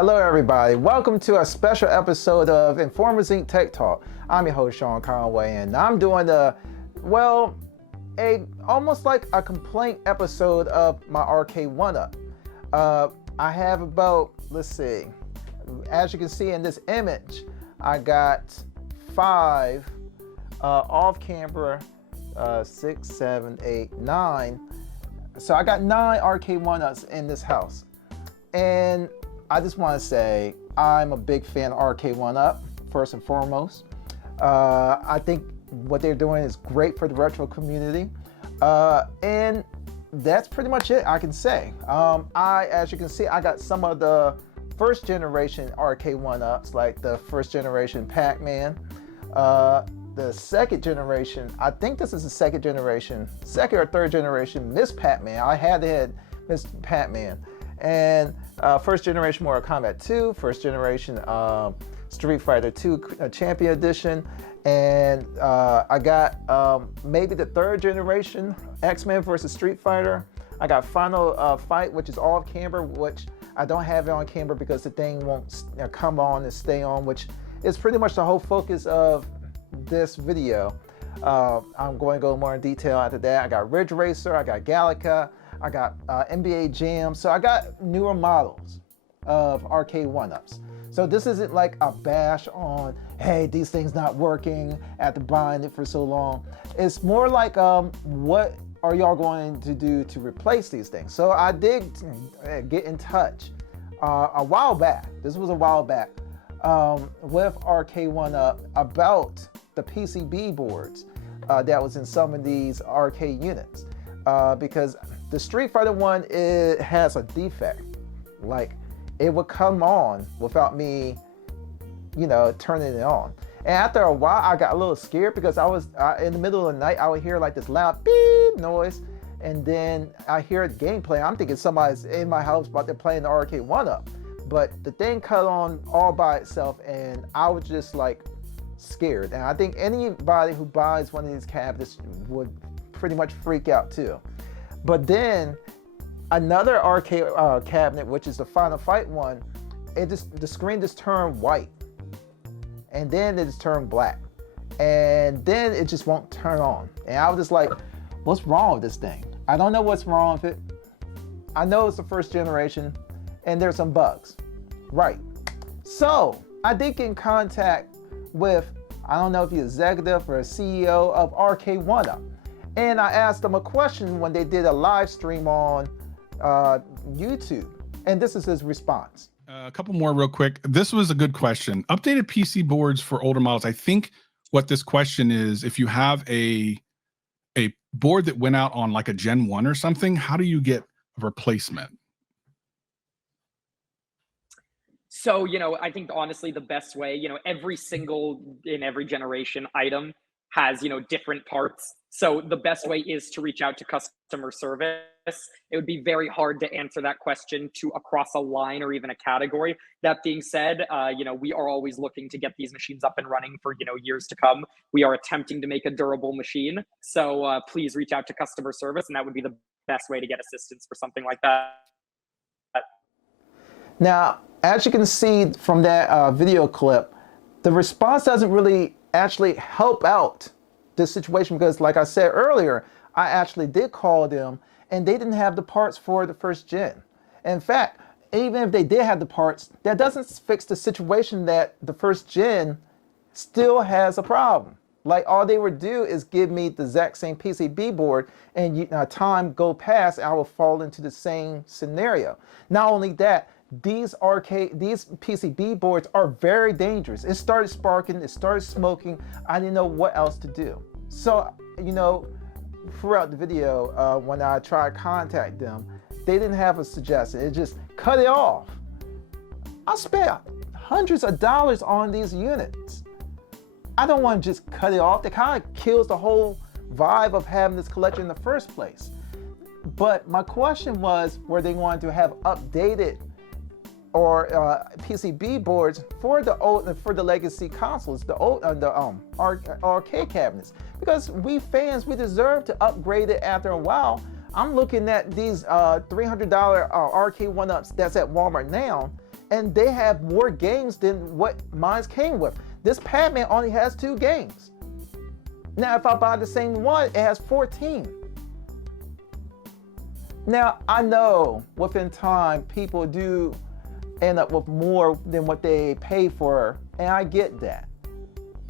Hello everybody, welcome to a special episode of Informers Inc. Tech Talk. I'm your host Sean Conway and I'm doing almost like a complaint episode of my Arcade1up. I have about, let's see, as you can see in this image, I got 5 off-camera, 6, 7, 8, 9. So I got 9 Arcade1ups in this house. And I just want to say I'm a big fan of Arcade1up, first and foremost. I think what they're doing is great for the retro community. And that's pretty much it I can say. As you can see, I got some of the first generation Arcade1ups, like the first generation Pac-Man. The second generation, I think this is the second or third generation Miss Pac-Man. I had Miss Pac-Man. And first generation Mortal Kombat 2, first generation Street Fighter 2 Champion Edition, and I got maybe the third generation X-Men versus Street Fighter. I got Final Fight, which is off camera, which I don't have it on camera because the thing won't come on and stay on, which is pretty much the whole focus of this video. I'm going to go more in detail after that. I got Ridge Racer, I got Galaga, I got NBA Jam. So I got newer models of Arcade1ups. So this isn't like a bash on, hey, these things not working after buying it for so long. It's more like, what are y'all going to do to replace these things? So I did get in touch a while back. This was a while back with Arcade1up about the PCB boards that was in some of these arcade units, because the Street Fighter one, it has a defect. Like, it would come on without me, turning it on. And after a while, I got a little scared because I was in the middle of the night, I would hear like this loud beep noise, and then I hear gameplay. I'm thinking somebody's in my house about to play the Arcade1up. But the thing cut on all by itself, and I was just like scared. And I think anybody who buys one of these cabinets would pretty much freak out too. But then another arcade cabinet, which is the Final Fight one, the screen just turned white, and then it just turned black, and then it just won't turn on. And I was just like, what's wrong with this thing? I don't know what's wrong with it. I know it's the first generation, and there's some bugs, right? So I did get in contact with, I don't know if he's executive or a CEO of Arcade1up. And I asked them a question when they did a live stream on YouTube. And this is his response. A couple more real quick. This was a good question. Updated PC boards for older models. I think what this question is, if you have a board that went out on like a Gen 1 or something, how do you get a replacement? So, I think honestly, the best way, every single in every generation item has, different parts. So the best way is to reach out to customer service. It would be very hard to answer that question across a line or even a category. That being said, we are always looking to get these machines up and running for, years to come. We are attempting to make a durable machine. So please reach out to customer service, and that would be the best way to get assistance for something like that. Now, as you can see from that video clip, the response doesn't really actually help out this situation, because like I said earlier, I actually did call them and they didn't have the parts for the first gen. In fact, even if they did have the parts, that doesn't fix the situation that the first gen still has a problem. Like, all they would do is give me the exact same PCB board, and time go past, I will fall into the same scenario. Not only that, these PCB boards are very dangerous. It started sparking, it started smoking. I didn't know what else to do. So, throughout the video, when I tried to contact them, they didn't have a suggestion. It just cut it off. I spent hundreds of dollars on these units. I don't want to just cut it off. That kind of kills the whole vibe of having this collection in the first place. But my question was, were they going to have updated or PCB boards for the legacy consoles, the arcade cabinets? Because we fans, we deserve to upgrade it after a while. I'm looking at these $300 Arcade1ups that's at Walmart now, and they have more games than what mine came with. This Pac-Man only has 2 games. Now, if I buy the same one, it has 14. Now, I know within time, people do end up with more than what they pay for, and I get that.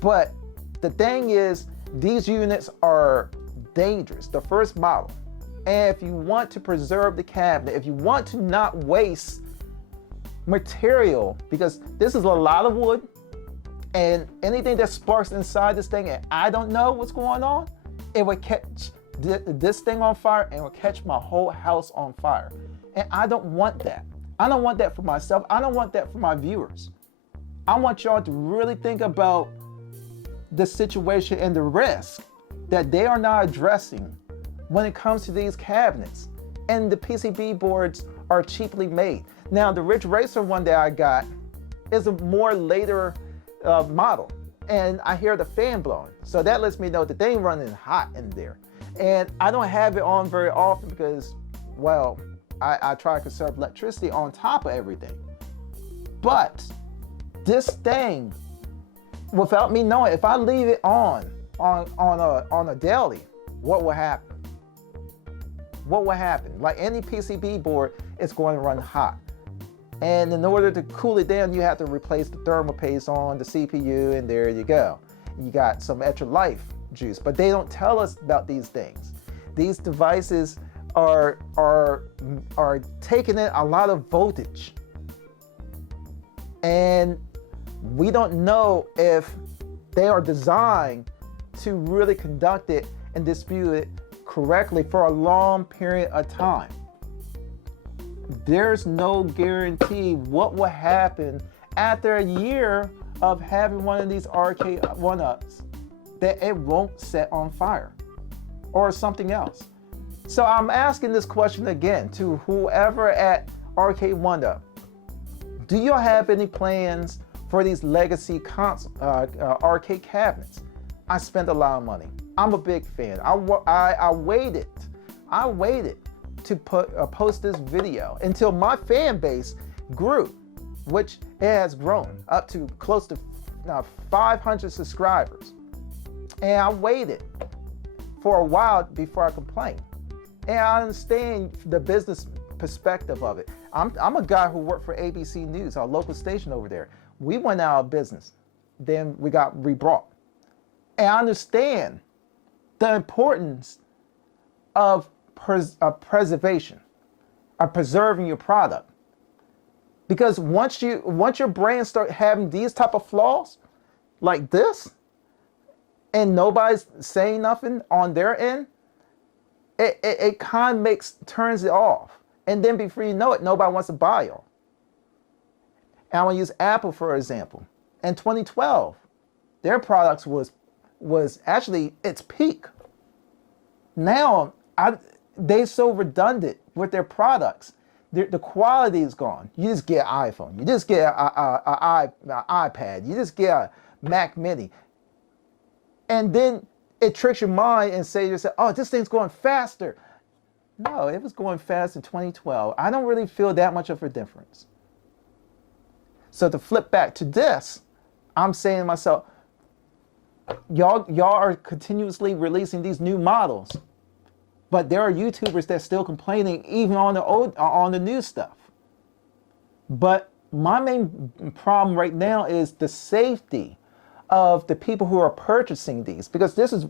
But the thing is, these units are dangerous, the first model. And if you want to preserve the cabinet, if you want to not waste material, because this is a lot of wood, and anything that sparks inside this thing and I don't know what's going on, it would catch this thing on fire and it would catch my whole house on fire. And I don't want that. I don't want that for myself. I don't want that for my viewers. I want y'all to really think about the situation and the risk that they are not addressing when it comes to these cabinets. And the PCB boards are cheaply made. Now, the Ridge Racer one that I got is a more later model, and I hear the fan blowing. So that lets me know that they ain't running hot in there. And I don't have it on very often because, well, I try to conserve electricity on top of everything. But this thing, without me knowing, if I leave it on a daily, what will happen? What will happen? Like any PCB board, it's going to run hot. And in order to cool it down, you have to replace the thermal paste on the CPU, and there you go. You got some extra life juice, but they don't tell us about these things. These devices are taking in a lot of voltage. And we don't know if they are designed to really conduct it and distribute it correctly for a long period of time. There's no guarantee what will happen after a year of having one of these Arcade1ups, that it won't set on fire or something else. So I'm asking this question again to whoever at Arcade1up. Do you have any plans for these legacy arcade cabinets? I spent a lot of money. I'm a big fan. I waited to post this video until my fan base grew, which it has grown up to close to 500 subscribers. And I waited for a while before I complained. And I understand the business perspective of it. I'm a guy who worked for ABC News, our local station over there. We went out of business. Then we got rebrought. And I understand the importance of preservation, of preserving your product. Because once your brand start having these type of flaws, like this, and nobody's saying nothing on their end, it kind of turns it off. And then before you know it, nobody wants to buy you. And I want to use Apple for example. In 2012, their products was actually its peak. Now, they're so redundant with their products. The quality is gone. You just get an iPhone. You just get an iPad. You just get a Mac Mini. And then it tricks your mind and say to yourself, oh, this thing's going faster. No, it was going fast in 2012. I don't really feel that much of a difference. So to flip back to this, I'm saying to myself, y'all are continuously releasing these new models, but there are YouTubers that are still complaining even on the new stuff. But my main problem right now is the safety of the people who are purchasing these, because this is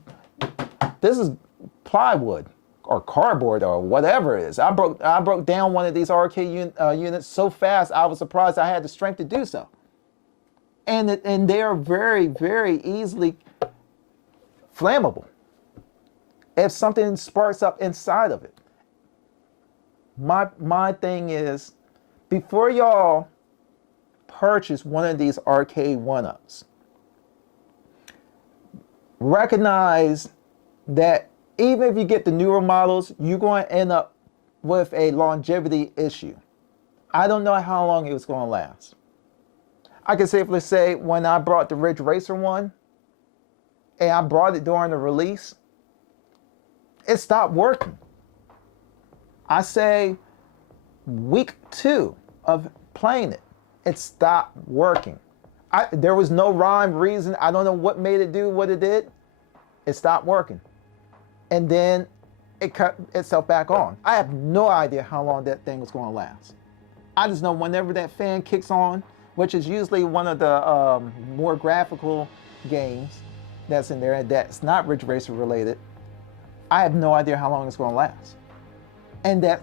plywood or cardboard or whatever it is. I broke down one of these arcade units so fast I was surprised I had the strength to do so. And they are very, very easily flammable if something sparks up inside of it. My thing is, before y'all purchase one of these Arcade1ups, recognize that even if you get the newer models, you're going to end up with a longevity issue. I don't know how long it was going to last. I can safely say when I brought the Ridge Racer one, and I brought it during the release, it stopped working. I say week 2 of playing it, It stopped working. There was no rhyme, reason. I don't know what made it do what it did. It stopped working. And then it cut itself back on. I have no idea how long that thing was going to last. I just know whenever that fan kicks on, which is usually one of the more graphical games that's in there that's not Ridge Racer related, I have no idea how long it's going to last. And that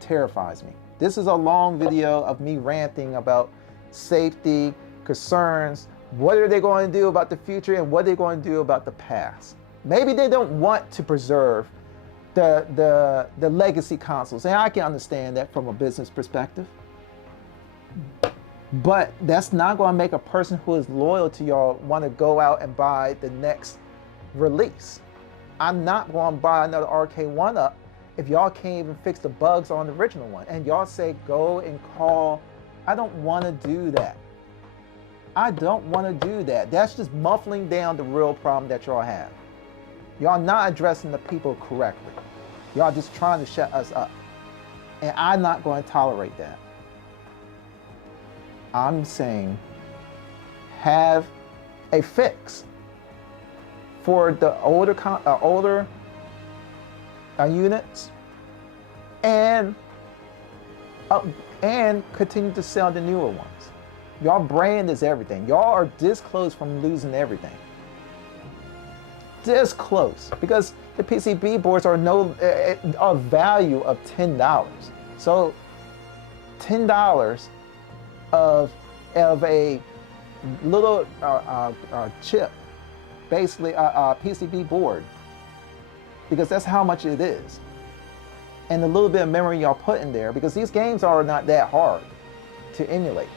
terrifies me. This is a long video of me ranting about safety, concerns, what are they going to do about the future and what are they going to do about the past. Maybe they don't want to preserve the legacy consoles, and I can understand that from a business perspective. But that's not going to make a person who is loyal to y'all want to go out and buy the next release. I'm not going to buy another Arcade1up if y'all can't even fix the bugs on the original one. And y'all say go and call. I don't want to do that. I don't want to do that. That's just muffling down the real problem that y'all have. Y'all not addressing the people correctly. Y'all just trying to shut us up. And I'm not going to tolerate that. I'm saying have a fix for the older units and continue to sell the newer ones. Y'all brand is everything. Y'all are this close from losing everything. This close, because the PCB boards are a value of $10. So $10 of a little chip, basically a PCB board, because that's how much it is. And a little bit of memory y'all put in there, because these games are not that hard to emulate.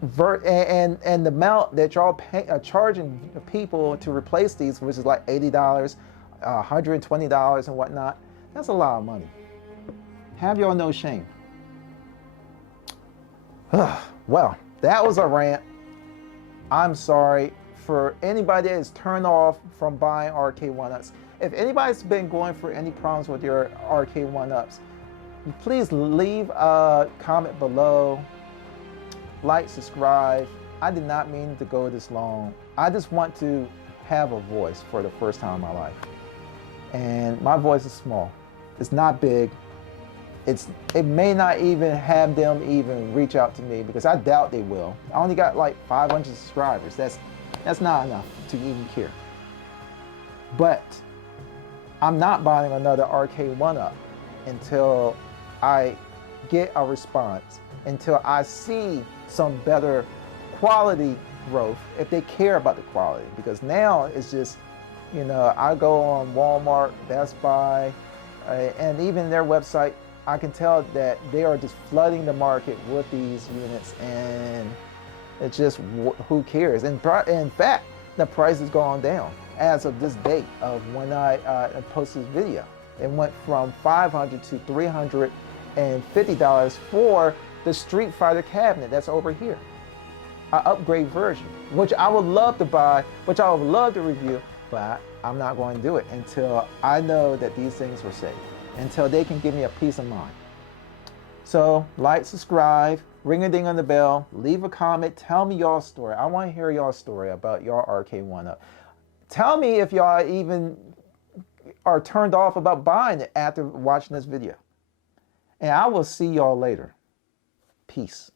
And the amount that y'all charging people to replace these, which is like $80, $120 and whatnot, that's a lot of money. Have y'all no shame. Well, that was a rant. I'm sorry for anybody that is turned off from buying Arcade1ups. If anybody's been going through any problems with your Arcade1ups, please leave a comment below. Like, subscribe. I did not mean to go this long. I just want to have a voice for the first time in my life. And my voice is small. It's not big. It may not even have them even reach out to me, because I doubt they will. I only got like 500 subscribers. That's not enough to even care. But I'm not buying another Arcade1up until I get a response, until I see some better quality growth, if they care about the quality. Because now it's just, you know, I go on Walmart, Best Buy, and even their website, I can tell that they are just flooding the market with these units, and it's just, who cares? And in fact, the price has gone down as of this date of when I posted this video. It went from $500 to $350 for the Street Fighter cabinet that's over here. An upgrade version, which I would love to buy, which I would love to review, but I'm not going to do it until I know that these things were safe, until they can give me a peace of mind. So like, subscribe, ring a ding on the bell, leave a comment, tell me y'all story. I want to hear y'all story about your Arcade1up. Tell me if y'all even are turned off about buying it after watching this video. And I will see y'all later. Peace.